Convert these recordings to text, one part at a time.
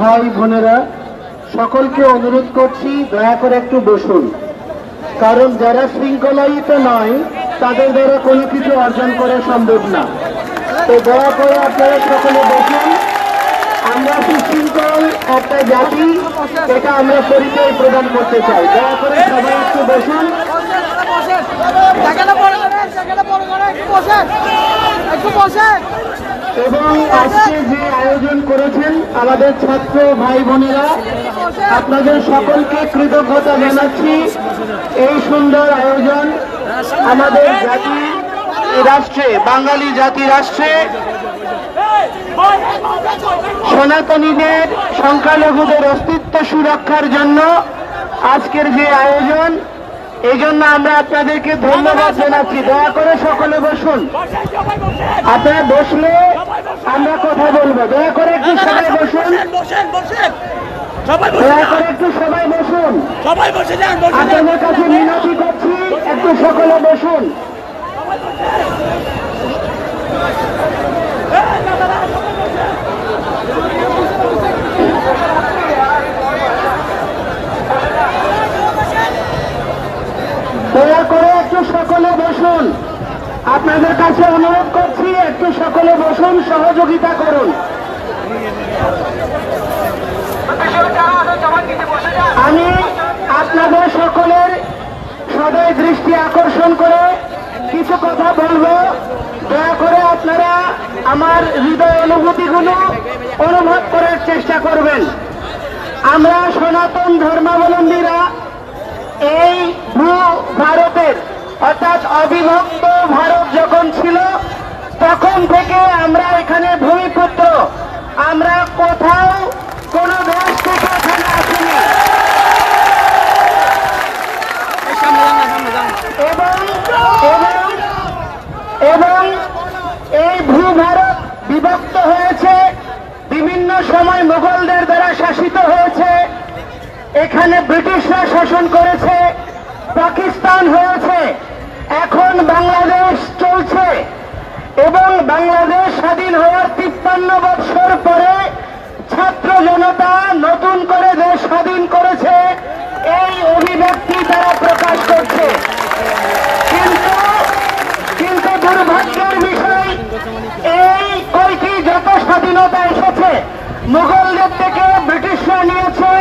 ভাই বোনেরা সকলকে অনুরোধ করছি দয়া করে একটু বসুন, কারণ যারা শৃঙ্খলায়িত নয় তাদের দ্বারা কোনো কিছু অর্জন করা সম্ভব না। তো দয়া করে আপনারা সকলে বসুন। আমরা সুশৃঙ্খল একটা জাতি, এটা আমরা পরিচয় প্রদান করতে চাই। দয়া করে সবাই একটু বসুন। এবং আজকে যে আয়োজন করেছেন আমাদের ছাত্র ভাই বোনেরা, আপনাদের সকলকে কৃতজ্ঞতা জানাচ্ছি। এই সুন্দর আয়োজন আমাদের জাতি রাষ্ট্রে, বাঙালি জাতি রাষ্ট্রে সনাতনীদের, সংখ্যালঘুদের অস্তিত্ব সুরক্ষার জন্য আজকের যে আয়োজন, এই জন্য আমরা আপনাদেরকে ধন্যবাদ জানাচ্ছি। দয়া করে সকলে বসুন। আপনারা বসলে আমরা কথা বলবো। দয়া করে একটু সবাই বসুন। দয়া করে একটু সবাই বসুন। আপনাদের কাছে মিনতি করছি, একটু সকলে বসুন। দয়া করে একটু সকলে বসুন। আপনাদের কাছে অনুরোধ করছি, একটু সকলে বসুন, সহযোগিতা করুন। আমি আপনাদের সকলের সদয় দৃষ্টি আকর্ষণ করে কিছু কথা বলবো। দয়া করে আপনারা আমার হৃদয় অনুভূতিগুলো অনুভব করার চেষ্টা করবেন। আমরা সনাতন ধর্মাবলম্বীরা এই ভারতের, অর্থাৎ অবিভক্ত ভারত যখন ছিল তখন থেকে আমরা এখানে ভূমিপুত্র। আমরা কোথাও কোন দেশ থেকে এখানে আসিনি। এবং এই ভূভারত বিভক্ত হয়েছে, বিভিন্ন সময় মুঘলদের দ্বারা শাসিত হয়েছে, এখানে ব্রিটিশরা শাসন করেছে, পাকিস্তান হয়েছে, এখন বাংলাদেশ চলছে। এবং বাংলাদেশ স্বাধীন হওয়ার 53 বৎসর পরে ছাত্র জনতা নতুন করে দেশ স্বাধীন করেছে, এই অভিব্যক্তি তারা প্রকাশ করছে। কিন্তু দুর্ভাগ্যের বিষয়, এই কয়টি যত স্বাধীনতা এসেছে, মুঘলদের থেকে ব্রিটিশরা নিয়েছে,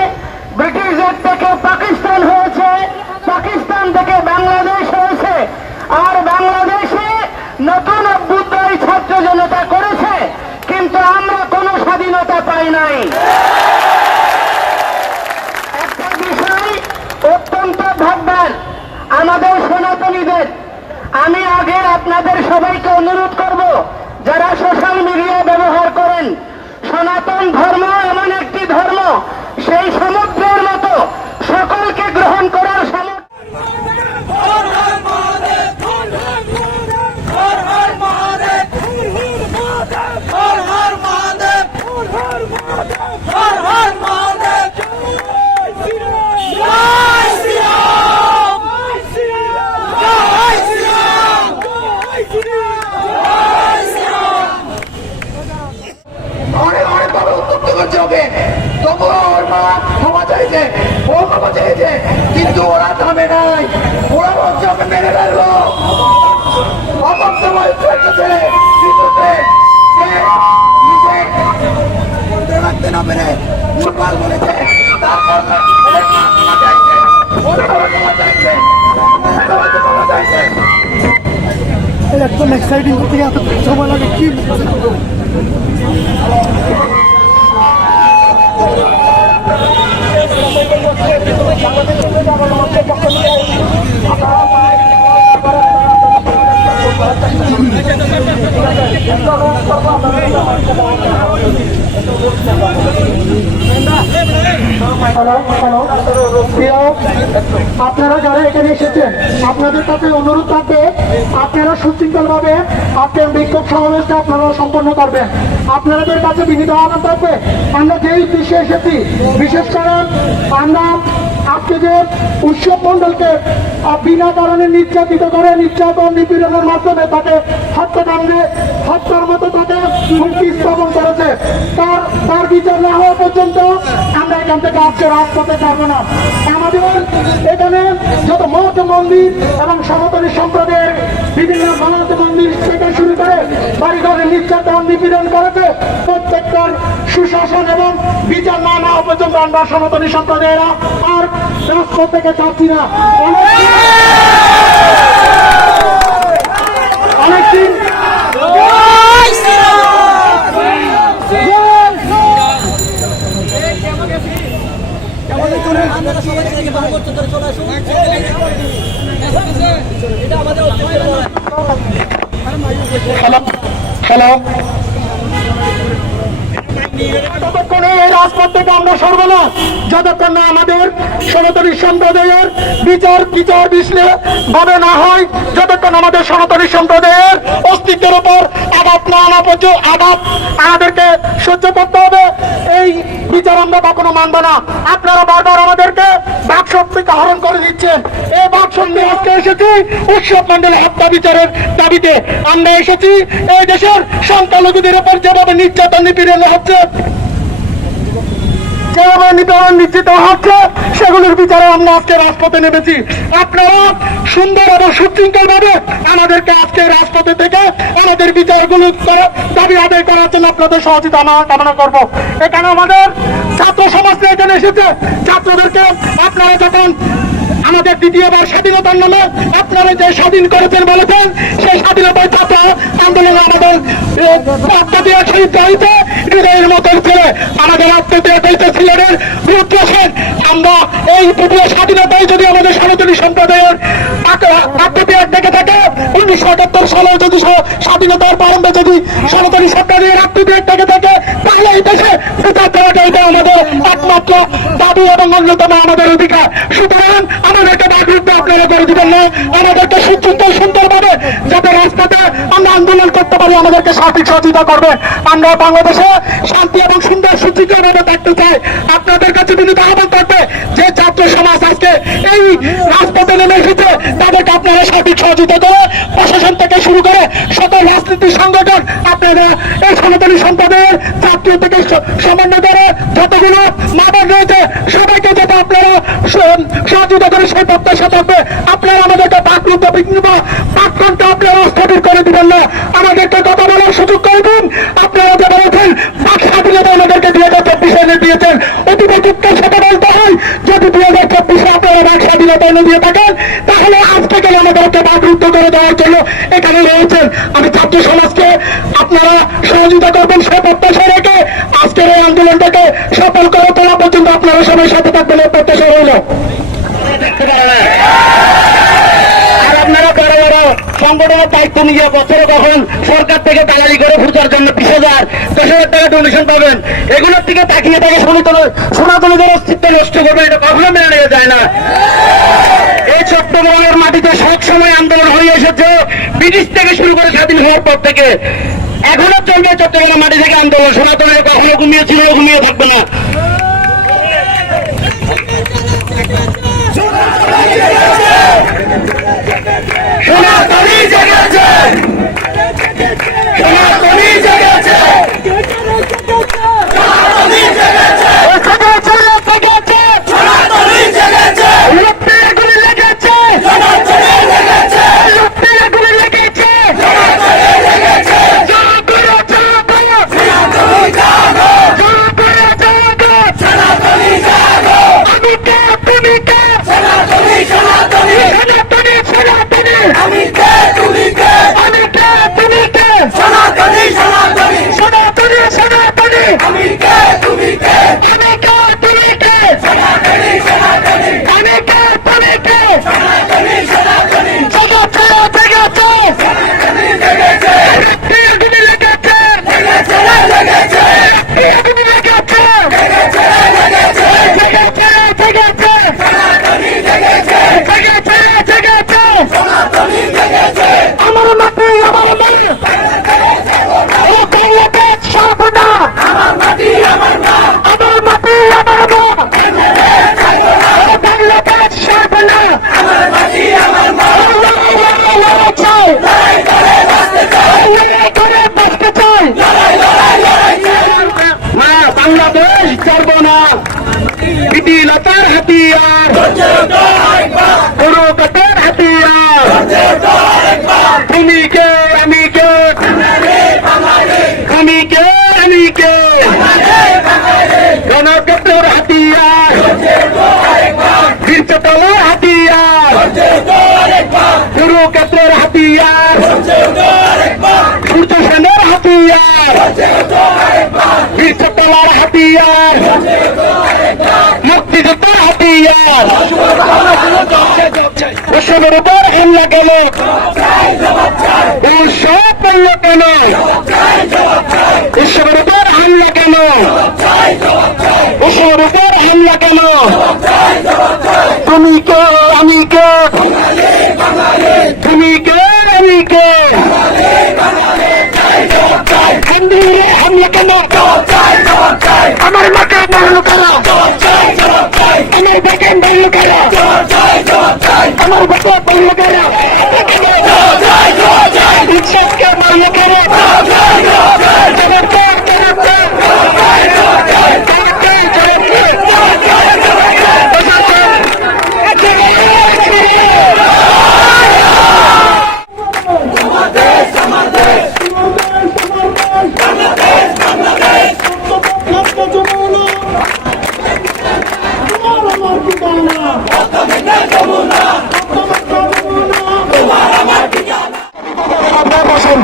ব্রিটিশদের থেকে পাকিস্তান হয়েছে, পাকিস্তান থেকে বাংলাদেশ হয়েছে, আর বাংলাদেশে নতুন অভ্যুদয় ছাত্র জনতা করেছে, কিন্তু আমরা কোনো স্বাধীনতা পাই নাই। একটা বিষয় অত্যন্ত ভাববার আমাদের সনাতনীদের। আমি আগে আপনাদের সবাইকে অনুরোধ করব, যারা সোশ্যাল মিডিয়া ব্যবহার করেন, সনাতন ধর্ম এমন একটি ধর্ম, সেই সমুদ্রের মতো সকলকে গ্রহণ করার কিন্তু ওরা থামে নাই। ওরা বলছে ওকে মেরে ফেলবো। রাখতে না মেরে ফুটবল বলেছে, তারপর একদম এক্সাইটিং করতে এত সময় লাগে কি? আপনারা যারা এখানে এসেছেন, আপনাদের কাছে অনুরোধ থাকবে, আপনারা সুশৃঙ্খল ভাবে আপনার বিক্ষোভ সমাবেশটা আপনারা সম্পন্ন করবেন। আপনাদের কাছে বিনীত আহ্বান থাকবে, আমরা যেই উদ্দেশ্যে এসেছি, বিশেষ করে আমরা আজকে যে উৎসব মন্ডলকে বিনা কারণে নির্যাতিত করে, নির্যাতন নিপীড়নের মাধ্যমে তাকে হত্যাকাণ্ডে হত্যার মতো তাকে হুমকি স্থাপন করেছে, তার বিচার না হওয়া পর্যন্ত আমরা এখান থেকে আজকে রাজপথে যাবো না। আমাদের এখানে যত মঠ মন্দির এবং সনাতনী সম্প্রদায়ের বিভিন্ন মঠ মন্দির থেকে শুরু করে বাড়িঘরে নির্যাতন নিপীড়ন করেছে, প্রত্যেকটার সুশাসন এবং বিচার না হওয়া পর্যন্ত আমরা সনাতনী সম্প্রদায়েরা আর রাজপথ থেকে যাচ্ছি না। অনেকদিন হ্যালো, ততক্ষণে এই রাজপথ থেকে আমরা সরব না যতক্ষণ না আমাদের সনাতনী সম্প্রদায়ের বিচার ভাবে না হয়, যতক্ষণ আমাদের সনাতনী সম্প্রদায়ের অস্তিত্বের উপর আঘাত না আনা পর্যন্ত আঘাত আমাদেরকে সহ্য করতে হবে। এই বিচার আমরা কখনো মানব না। আপনারা বারবার আমাদেরকে বাক শক্তিকে হরণ করে দিচ্ছেন। এই বাক শক্তি আজকে এসেছি উৎসব মন্ডলে হত্যা বিচারের দাবিতে। আমরা এসেছি এই দেশের সংখ্যালঘুদের উপর যেভাবে নির্যাতন নিপীড়ন হচ্ছে, যেভাবে নিপীড়ন নিশ্চিত হচ্ছে, সেগুলোর বিচারে আমরা আজকে রাজপথে নেমেছি। আপনারা সুন্দর এবং সুশৃঙ্খল ভাবে আমাদেরকে আজকে রাজপথে থেকে আমাদের বিচারগুলো দাবি আদায় করার জন্য আপনাদের সহযোগিতা কামনা করবো। এখানে আমাদের ছাত্র সমাজরা এখানে এসেছে। ছাত্রদেরকে আপনারা যখন আমাদের দ্বিতীয়বার স্বাধীনতার নামে আপনারা যে স্বাধীন করেছেন বলেছেন, সেই স্বাধীনতার ছাত্র আন্দোলনে আমাদের আত্মত্যাগ শহীদ হয়েছে হৃদয়ের মতন ছেলে, আমাদের আত্মত্যাগ হয়েছে সিলেটের রুদ্র সেন। আমরা এই তৃতীয় স্বাধীনতায় যদি আমাদের সনাতনী সম্প্রদায়ের আত্মত্যাগ থেকে থাকে, 1971 সালে যদি স্বাধীনতার প্রারম্ভে যদি সনাতনী সম্প্রদায়ের আত্মত্যাগ থেকে থাকে, তাহলে এই দেশে বিচার দেওয়াটা এটা আমাদের একমাত্র দাবি এবং অন্যতম আমাদের অধিকার। সুতরাং আমাদেরকে বাকরুদ্ধ আপনারা করে দিবেন না। আমাদেরকে সুন্দরভাবে যাতে রাস্তাতে আমরা আন্দোলন করতে পারি, আমাদেরকে সঠিক সহযোগিতা করবে। আমরা বাংলাদেশে শান্তি এবং সুন্দর সুচিন্তিতভাবে থাকতে চাই। আপনাদের কাছে বিনীত আহ্বান করবে যে ছাত্র সমাজ আজকে এই রাজপথে নেমে এসেছে, তাদেরকে আপনারা সঠিক সহযোগিতা করে প্রশাসন থেকে শুরু করে সকল রাজনৈতিক সংগঠন আপনারা এই সনাতনী সম্প্রদায়ের ছাত্র থেকে সমন্বয় করে যতগুলো মামলা রয়েছে সবাইকে যাতে আপনারা সহযোগিতা করে সেই প্রত্যাশা থাকবে। আপনারা আমাদেরকে বাকরুদ্ধ বাক্যটা আপনারা স্থগিত করে দিবেন না, আমাদেরকে কথা বলার সুযোগ করে দিন। আপনারা যে বলেছেন বাক স্বাধীনতা আমাদেরকে 2024 দিয়েছেন, অতিবাহিত সেটা বলতে হয়। যদি 2024 আপনারা বাক স্বাধীনতা এনে দিয়ে থাকেন, তাহলে আজকে গেলে আমাদেরকে বাকরুদ্ধ করে দেওয়ার জন্য এখানে রয়েছেন। আমি ছাত্র সমাজকে আপনারা সহযোগিতা করবেন সে প্রত্যাশা রেখে আজকের এই আন্দোলনটাকে সফল করে তোলা পর্যন্ত আপনারা সবাই সাথে থাকবেন এই প্রত্যাশা রইল। আর আপনারা বড় বড় সংগঠনের দায়িত্ব নিয়ে বছরে কখন সরকার থেকে দালালি করে ফুটার জন্য 20,000 10,000 টাকা ডোনেশন পাবেন, এগুলোর থেকে তাকিয়ে থাকে সনাতনীদের অস্তিত্ব নষ্ট করবে, এটা কখনো মেনে নেওয়া যায় না। এই চট্টগ্রামের মাটিতে সবসময় আন্দোলন হয়ে এসেছে, ব্রিটিশ থেকে শুরু করে স্বাধীন হওয়ার পর থেকে এখনো চলবে চট্টগ্রামের মাটি থেকে আন্দোলন। সনাতনীরা কখনো ঘুমিয়েছিল, ঘুমিয়ে থাকবে না। সনাতনী জেগেছে, সনাতনী জেগেছে, সনাতনী জেগেছে, সনাতনী জেগেছে, লুপ্তের গুলি লেগেছে, সনাতনী লেগেছে, লুপ্তের গুলি লেগেছে, সনাতনী লেগেছে, জাগো জাগো, সনাতনী জাগো, জাগো জাগো, সনাতনী জাগো, আমি কে তুমি কে, সনাতনী সনাতনী, সনাতনী সনাতনী, আমি কে তুমি কে, আমি কে তুমি কে, সনাতনী সনাতনী, সনাতনী সনাতনী, আমি কে তুমি কে, আমি কে তুমি কে, সনাতনী সনাতনী, আমি কে তুমি কে, সনাতনী সনাতনী, জগতে জেগেছে, সনাতনী জেগেছে, আগুনে লেগেছে, লেগেছে লেগেছে, আগুনে লেগেছে, লেগেছে লেগেছে, জেগেছে জেগেছে, সনাতনী জেগেছে, জেগেছে জেগেছে, সনাতনী জেগেছে, আমার মাটি আমার মন, ও বাংলাদেশ সর্বনা, আমার মাটি আমার মা, আমার মাটি আমার মা, ও বাংলাদেশ সর্বনা, আমার মাটি আমার দেশ ছাড়ব না বিপিলতার হাতিয়ার পুরোকটের হাতিয়ার তুমি কে আমি কে আমি কে আমি কে গণতন্ত্রের হাতিয়ার বীরচতলার হাতিয়ার কুরুক্ষেত্রের হাতিয়ার সূর্য সেনের হাতিয়ার বীরচতলার হাতিয়ার মুক্তিযুদ্ধের হাতিয়ার ওসবের উপর হামলা কেন সব করল কেন ওসবের উপর হামলা কেন ওসবের উপর হামলা কেন তুমি কে আমি কে তুমি কে আমি কে হামলা কেন আমার মাকে মারল কারা আমার বাকে মারল কারা আমার বাকে মারল কারা ইচ্ছাকে মারল কারা বসুন